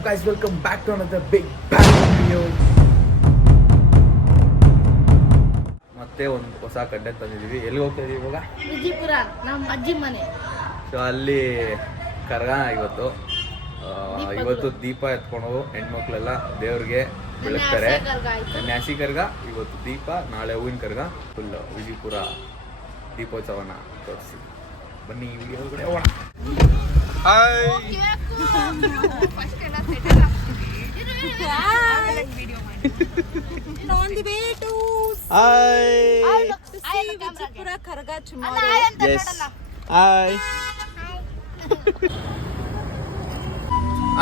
up guys, welcome back to another big bang video. ಮತ್ತೆ ಒಂದು ಹೊಸ ಕಂಟೆಂಟ್ ತಂದಿದ್ದೀವಿ. ಎಲ್ಲಿ ಹೋಗ್ತಾ ಇದೀವಿ ಇವಾಗ? ವಿಜಯಪುರ, ನಮ್ಮ ಅಜ್ಜಿ ಮನೆ. ಸೊ ಅಲ್ಲಿ ಕರ್ಗ ಇವತ್ತು ದೀಪ ಎತ್ಕೊಂಡು ಹೆಣ್ಮಕ್ಳೆಲ್ಲ ದೇವ್ರಿಗೆ ಬೆಳಗ್ತಾರೆ. ನ್ಯಾಸಿ ಕರ್ಗ, ಇವತ್ತು ದೀಪ, ನಾಳೆ ಹೂವಿನ ಕರ್ಗ. ಫುಲ್ ವಿಜಯಪುರ ದೀಪೋತ್ಸವನ ತೋರಿಸಿ ಬನ್ನಿ ಈ ವಿಡಿಯೋ ಒಳಗಡೆ ಹೋಗೋಣ.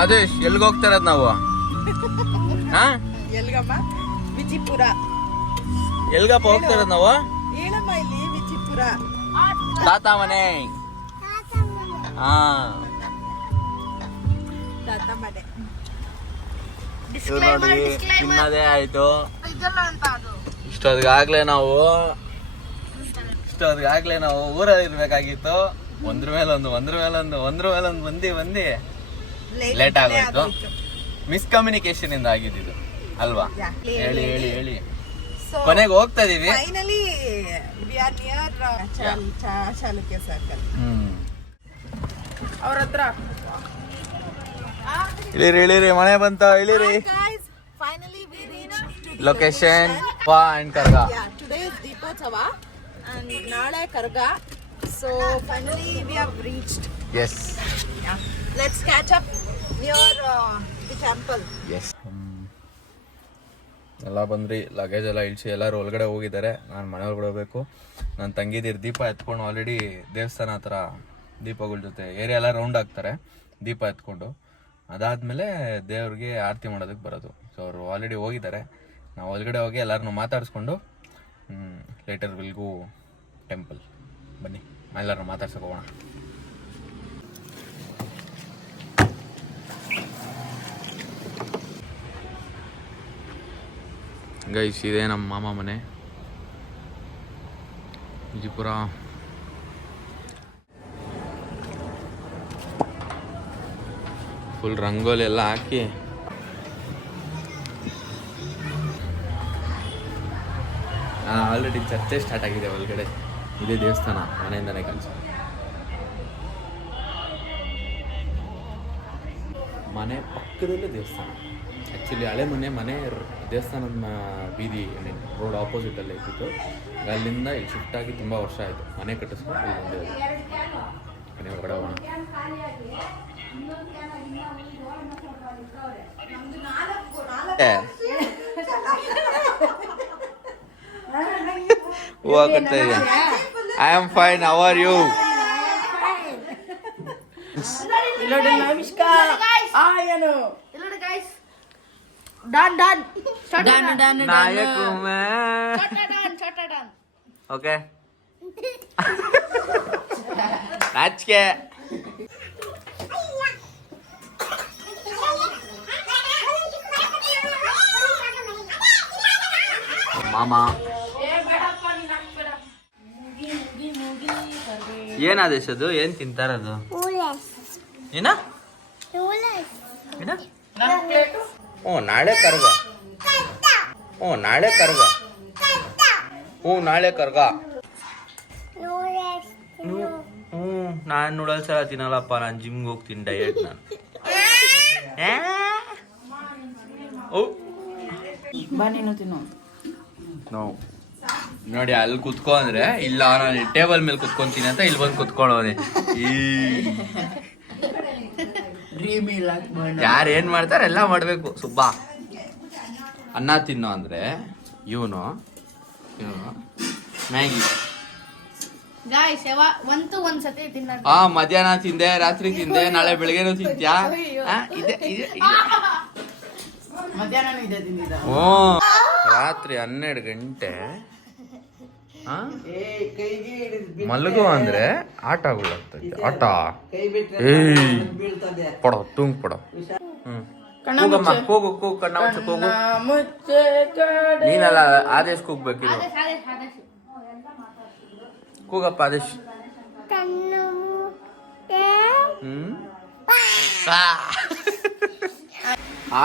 ಆದೇಶ್ ಎಲ್ಗ ಹೋಗ್ತಾರದ್ ನಾವು? ಎಲ್ಗಮ್ಮ? ವಿಜಯಪುರ. ಎಲ್ಗಪ್ಪ ಹೋಗ್ತಾರದ್ ನಾವು? ಏನಮ್ಮ ಇಲ್ಲಿ ವಿಜಯಪುರ ತಾತ ಮನೆ. ತಾತ ಮನೆ. ನೋಡಿ ತಿನ್ನೋದೇ ಆಯ್ತು. ಇಷ್ಟೊತ್ತಿಗಾಗ್ಲೇ ನಾವು ಊರಲ್ಲಿ ಇರ್ಬೇಕಾಗಿತ್ತು. ಒಂದ್ರ ಮೇಲೊಂದು ಬಂದಿ ಲೇಟ್ ಆಗೋಯ್ತು. ಮಿಸ್ಕಮ್ಯುನಿಕೇಶನ್ ಇಂದ ಆಗಿದ್ದು ಅಲ್ವಾ? ಹೇಳಿ ಕೊನೆಗೆ ಹೋಗ್ತಾ ಇದೀವಿ. Finally we are near Chalukya circle. ಅವ್ರ ಹತ್ರ ಇಳಿರಿ ಮನೆ ಬಂತ. ಇಳಿರಿ. Finally we reached location and Karaga. Today is Deepotsava and ನಾಳೆ Karaga. So finally we have reached. Yes. Let's catch up near the temple. Yes. ಎಲ್ಲ ಬಂದ್ರಿ, ಲಗೇಜ್ ಎಲ್ಲ ಇಳಿಸಿ ಎಲ್ಲರೂ ಒಳಗಡೆ ಹೋಗಿದ್ದಾರೆ. ನಾನು ಮನೆ ಒಳಗಡೆ ಹೋಗ್ಬೇಕು. ನನ್ನ ತಂಗಿದಿರು ದೀಪ ಎತ್ಕೊಂಡು ಆಲ್ರೆಡಿ ದೇವಸ್ಥಾನ ಹತ್ರ ದೀಪಗಳ ಜೊತೆ ಏರಿಯಾ ಎಲ್ಲ ರೌಂಡ್ ಆಗ್ತಾರೆ ದೀಪ ಎತ್ಕೊಂಡು. ಅದಾದಮೇಲೆ ದೇವ್ರಿಗೆ ಆರತಿ ಮಾಡೋದಕ್ಕೆ ಬರೋದು. ಸೊ ಅವರು ಆಲ್ರೆಡಿ ಹೋಗಿದ್ದಾರೆ. ನಾವು ಒಳಗಡೆ ಹೋಗಿ ಎಲ್ಲರನ್ನೂ ಮಾತಾಡಿಸ್ಕೊಂಡು ಲೇಟರ್ ವಿಲ್ಗೂ ಟೆಂಪಲ್. ಬನ್ನಿ ಎಲ್ಲರನ್ನೂ ಮಾತಾಡ್ಸಕ್ಕೆ ಹೋಗೋಣ. ಗೈಸ್ ಇದೆ ನಮ್ಮ ಮಾಮ ಮನೆ ವಿಜಯಪುರ. ಫುಲ್ ರಂಗೋಲಿ ಎಲ್ಲ ಹಾಕಿ ಆಲ್ರೆಡಿ ಚರ್ಚೆ ಸ್ಟಾರ್ಟ್ ಆಗಿದೆ ಒಳಗಡೆ. ಇದೇ ದೇವಸ್ಥಾನ, ಮನೆಯಿಂದನೇ ಕೆಲಸ. ಮನೆ ಪಕ್ಕದಲ್ಲೇ ದೇವಸ್ಥಾನ. ಆ್ಯಕ್ಚುಲಿ ಹಳೆ ಮನೆ ದೇವಸ್ಥಾನದ ಬೀದಿ ರೋಡ್ ಆಪೋಸಿಟಲ್ಲೇ ಇದ್ದಿತ್ತು. ಅಲ್ಲಿಂದ ಇಲ್ಲಿ ಶಿಫ್ಟ್ ಆಗಿ ತುಂಬ ವರ್ಷ ಆಯಿತು. ಮನೆ ಕಟ್ಟಿಸ್ಕೊಂಡು ಇಲ್ಲಿ ಬಂದಿರೋದು. ಮನೆ ಹೊರಗಡೆ ಹೋಗೋಣ. ಹೂವು ಕಟ್ತಾ ಇದೆಯಾ? I am fine, how are you? Okay ನಾಚಿಕೆ. ಮಾಮ ಏನ್ ಆದೇಶ ಅದು? ಏನ್ ತಿಂತಾರದು? ಏನ? ನಾಳೆ ಕರ್ಗ. ನಾಳೆ ಕರ್ಗ. ನಾನು ನೂಡಲ್ಸ್ ಎಲ್ಲ ತಿನ್ನಲ್ಲಪ್ಪ. ನಾನು ಜಿಮ್ಗೆ ಹೋಗ್ತೀನಿ, ಡಯಟ್. ನಾನು ನೋಡಿ ಅಲ್ಲಿ ಕುತ್ಕೊ ಅಂದ್ರೆ ಇಲ್ಲ, ನಾನು ಟೇಬಲ್ ಮೇಲೆ ಕುತ್ಕೊಂತೀನಿ ಅಂತ ಇಲ್ಲಿ ಬಂದು ಕುತ್ಕೊಳ್ಳೋನೆ. ಯಾರು ಏನ್ ಮಾಡ್ತಾರೆ ಎಲ್ಲ ಮಾಡ್ಬೇಕು. ಸುಬ್ಬ ಅನ್ನ ತಿನ್ನೋ ಅಂದ್ರೆ ಇವನು ಮ್ಯಾಗಿ. ಮಧ್ಯಾಹ್ನ ತಿಂದೆ, ರಾತ್ರಿ ತಿಂದೆ, ನಾಳೆ ಬೆಳಗ್ಗೆನೂ ತಿಂತ್ಯಾ? ರಾತ್ರಿ 12 ಗಂಟೆ ಮಲಗು ಅಂದ್ರೆ ಆಟ ಆಗ್ತದೆ. ಆಟ ಪಡೋ ತುಂಗ್ ಪಡೋ. ಕೂಗಮ್ಮ, ಕೂಗು ಕಣ್ಣ ಮುಚ್ಚಕ್ ಹೋಗು. ನೀನಲ್ಲ ಆದೇಶ್ ಕೂಗ್ಬೇಕಿದು. ಕೂಗಪ್ಪ ಆದೇಶ್.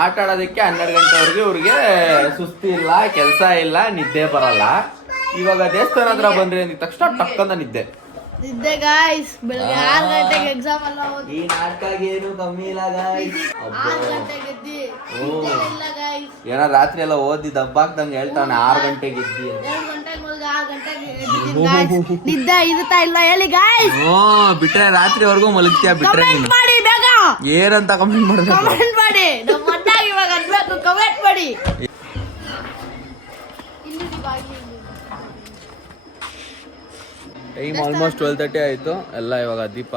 ಆಟ ಆಡೋದಕ್ಕೆ 12 ಗಂಟೆವರೆಗೆ ಇವ್ರಿಗೆ ಸುಸ್ತಿ ಇಲ್ಲ, ಕೆಲಸ ಇಲ್ಲ, ನಿದ್ದೆ ಬರಲ್ಲ. ಇವಾಗ ದೇವಸ್ಥಾನ ಹತ್ರ ಬಂದ್ರಿ ಅಂದ ತಕ್ಷಣ ಟಕ್ಕಂದ ನಿದ್ದೆ. ನಿದ್ದೆ ಗಾಯ್ಸ್, ಬೆಳಗ್ಗೆ 6 ಗಂಟೆಗೆ ಎಕ್ಸಾಮ್ ಎಲ್ಲ ಈ ನಾಟಕ ಏನು ಕಮ್ಮಿ ಇಲ್ಲ ಗಾಯ್ಸ್. 6 ಗಂಟೆಗೆ ಎದ್ದಿ ಇಲ್ಲ ಗಾಯ್ಸ್. ಏನೋ ರಾತ್ರಿ ಎಲ್ಲ ಓದಿ ದಬ್ಬಾಕ್ದಂಗೆ ಹೇಳ್ತಾನೆ 6 ಗಂಟೆಗೆ ಎದ್ದಿ. 2 ಗಂಟೆಗೆ ಮೊದಲು 6 ಗಂಟೆಗೆ ಎದ್ದಿದ್ದೀನಿ ಗಾಯ್ಸ್. ನಿದ್ದೆ ಇರುತ್ತಾ ಇಲ್ಲ ಹೇಳಿ ಗಾಯ್ಸ್. ಬಿಟ್ರೆ ರಾತ್ರಿವರೆಗೂ ಮಲಗ್ತೀಯ ಬಿಟ್ರೆ ಕಮೆಂಟ್ ಮಾಡಿ ಬೇಗ. ಏನಂತ ಕಮೆಂಟ್ ಮಾಡಿದ್ರೆ ಕಮೆಂಟ್ ಮಾಡಿ. ನಮ್ಮ ಅಣ್ಣಾಗಿ ಇವಾಗ ಅನ್ಬೇಕು, ಕಮೆಂಟ್ ಮಾಡಿ. ಟೈಮ್ ಆಲ್ಮೋಸ್ಟ್ 12:30 ಆಯಿತು. ಎಲ್ಲ ಇವಾಗ ದೀಪ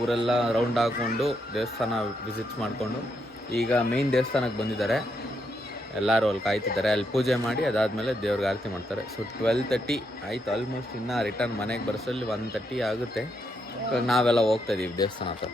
ಊರೆಲ್ಲ ರೌಂಡ್ ಹಾಕ್ಕೊಂಡು ದೇವಸ್ಥಾನ ವಿಸಿಟ್ಸ್ ಮಾಡಿಕೊಂಡು ಈಗ ಮೇನ್ ದೇವಸ್ಥಾನಕ್ಕೆ ಬಂದಿದ್ದಾರೆ. ಎಲ್ಲರೂ ಅಲ್ಲಿ ಕಾಯ್ತಿದ್ದಾರೆ. ಅಲ್ಲಿ ಪೂಜೆ ಮಾಡಿ ಅದಾದಮೇಲೆ ದೇವ್ರಿಗೆ ಆರತಿ ಮಾಡ್ತಾರೆ. ಸೊ 12:30 ಆಯಿತು ಆಲ್ಮೋಸ್ಟ್. ಇನ್ನು ರಿಟರ್ನ್ ಮನೆಗೆ ಬರೋಷ್ಟರಲ್ಲಿ 1:30 ಆಗುತ್ತೆ. ನಾವೆಲ್ಲ ಹೋಗ್ತಾ ಇದ್ದೀವಿ ದೇವಸ್ಥಾನ ಹತ್ರ.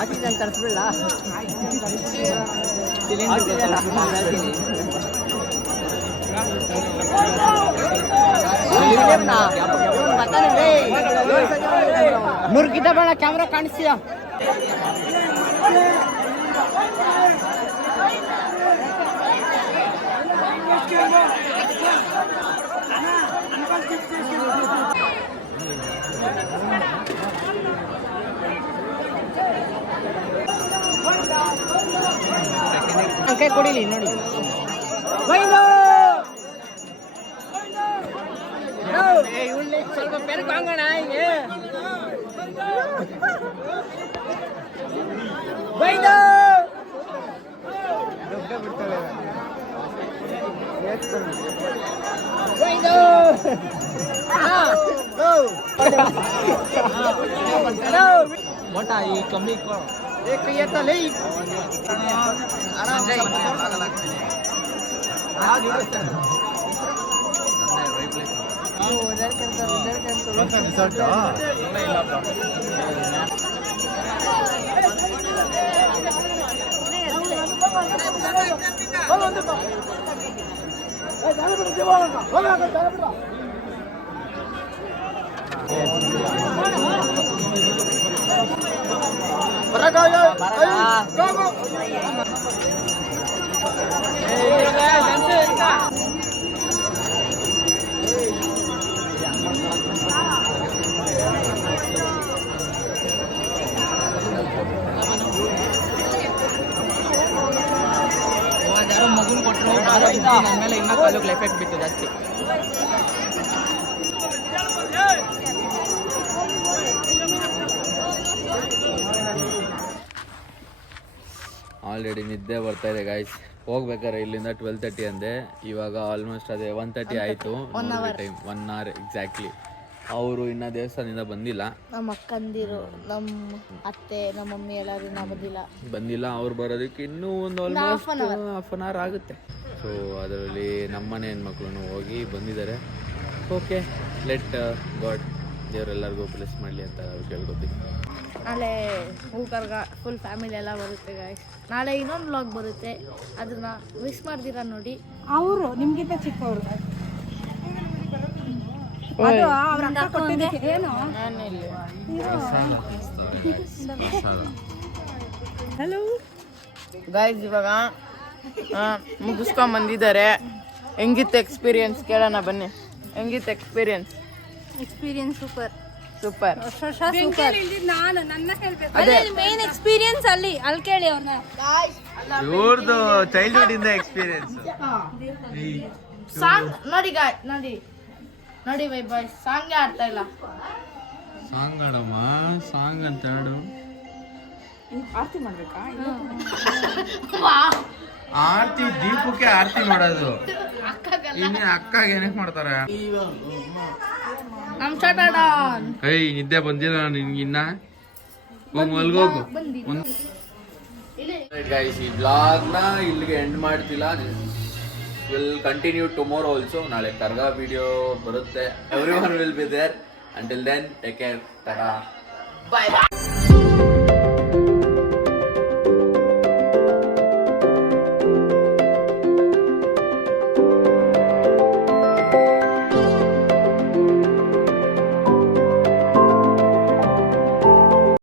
ಆಕ್ಸಿಜನ್ ತರಿಸ್ಬಿಡ ಮುರುಗಿದ ಬೇಡ ಕ್ಯಾಮ್ರಾ ಕಾಣಿಸ್ತೀಯ ಅಂಕೆ ಕೊಡಿಲಿ ನೋಡಿ ಸ್ವಲ್ಪ ಬೆರಕು ಹಂಗಣ ಹಿಂಗೆ ಬೈದು ಬೈದು ಮೊಟ್ಟ ಈ ಕಮ್ಮಿ ಕೈಯತ್ತಲೇ ಮಗುನ್ ಕೊಟ್ಟರು ನನ್ನ ಮೇಲೆ ಇನ್ನೂ ಕಾಲುಗಳು ಎಫೆಕ್ಟ್ ಬಿತ್ತು ಜಾಸ್ತಿ ಆಲ್ರೆಡಿ ನಿದ್ದೆ ಬರ್ತಾ ಇದೆ ಗಾಯ್ಸ್. ಹೋಗ್ಬೇಕಾರೆ ಇಲ್ಲಿಂದ 12:30 ಅಂದೆ, ಇವಾಗ ಆಲ್ಮೋಸ್ಟ್ ಅದೇ 1:30 ಆಯಿತು. Time 1 hour exactly. ಅವರು ಇನ್ನ ದೇವಸ್ಥಾನದಿಂದ ಬಂದಿಲ್ಲ. ನಮ್ಮ ಅಕ್ಕಂದಿರು, ನಮ್ಮ ಅತ್ತೆ, ನಮ್ಮ ಮಮ್ಮಿ ಎಲ್ಲರೂ ಬಂದಿಲ್ಲ. ಅವ್ರು ಬರೋದಕ್ಕೆ ಇನ್ನೂ ಒಂದು ಆಲ್ಮೋಸ್ಟ್ ಹಾಫ್ ಅನ್ ಅವರ್ ಆಗುತ್ತೆ. ಸೊ ಅದರಲ್ಲಿ ನಮ್ಮನೆ ಹೆಣ್ಮಕ್ಳು ಹೋಗಿ ಬಂದಿದ್ದಾರೆ. ಓಕೆ, ಲೆಟ್ ಗಾಡ್ ದೇವರೆಲ್ಲರಿಗೂ ಬ್ಲೆಸ್ ಮಾಡಲಿ ಅಂತ ಕೇಳ್ಕೊತೀವಿ. ನಾಳೆ ಹೂಕರ್ಗ ಫುಲ್ ಫ್ಯಾಮಿಲಿ ಎಲ್ಲ ಬರುತ್ತೆ ಗಾಯ್ಸ್. ನಾಳೆ ಇನ್ನೊಂದು ವ್ಲಾಗ್ ಬರುತ್ತೆ, ಅದನ್ನ ಮಿಸ್ ಮಾಡ್ದಿರಾ ನೋಡಿ. ಅವರು ನಿಮ್ಗಿಂತ ಚಿಕ್ಕವರು. ಹಲೋ ಗೈಸ್, ಇವಾಗ ಮುಗಿಸ್ಕೊಂಡ್ ಬಂದಿದ್ದಾರೆ. ಹೆಂಗಿತ್ತು ಎಕ್ಸ್ಪೀರಿಯನ್ಸ್ ಕೇಳೋಣ ಬನ್ನಿ. ಹೆಂಗಿತ್ತು ಎಕ್ಸ್ಪೀರಿಯನ್ಸ್? Super super. ಅದೇ ಮೇನ್ ಎಕ್ಸ್ಪೀರಿಯನ್ಸ್ ಅಲ್ಲಿ ಕೇಳಿ ಅವ್ರನ್ನ. ಇವ್ರದ್ದು ಚೈಲ್ಡ್ಹುಡ್ ಇಂದ ಎಕ್ಸ್ಪೀರಿಯನ್ಸ್ ಸಾಂಗ್ ನೋಡಿ ನೋಡಿ ಬೈ ಬಾಯ್, ಸಾಂಗ್ ಆಡ್ತಾ ಇಲ್ಲ. ಸಾಂಗ್ ಆಡಮ್ಮ, ಸಾಂಗ್ ಅಂತ ಹಾಡು. ಆರತಿ ಮಾಡ್ಬೇಕಾ? ಆರತಿ ದೀಪಕ್ಕೆ ಆರತಿ ಮಾಡೋದು. ಇನ್ನು ಅಕ್ಕಾಗ ಏನಕ್ಕೆ ಮಾಡ್ತಾರೆ? ಏಯ್, ನಿದ್ದೆ ಬಂದಿಲ್ಲ ನಿನ್ಗಿನ್ನ, ಹೋಗಿ ಮಲ್ಗೋಗು. ಗೈಸ್, ಈ ಬ್ಲಾಗ್ನ ಇಲ್ಲಿಗೆ ಎಂಡ್ ಮಾಡ್ತಿಲ್ಲ. Will continue tomorrow also. ನಾಳೆ ಕರ್ಗಾ ವಿಡಿಯೋ ಬರುತ್ತೆ. Every one will be there. Until then, take care. Ta-ta, by.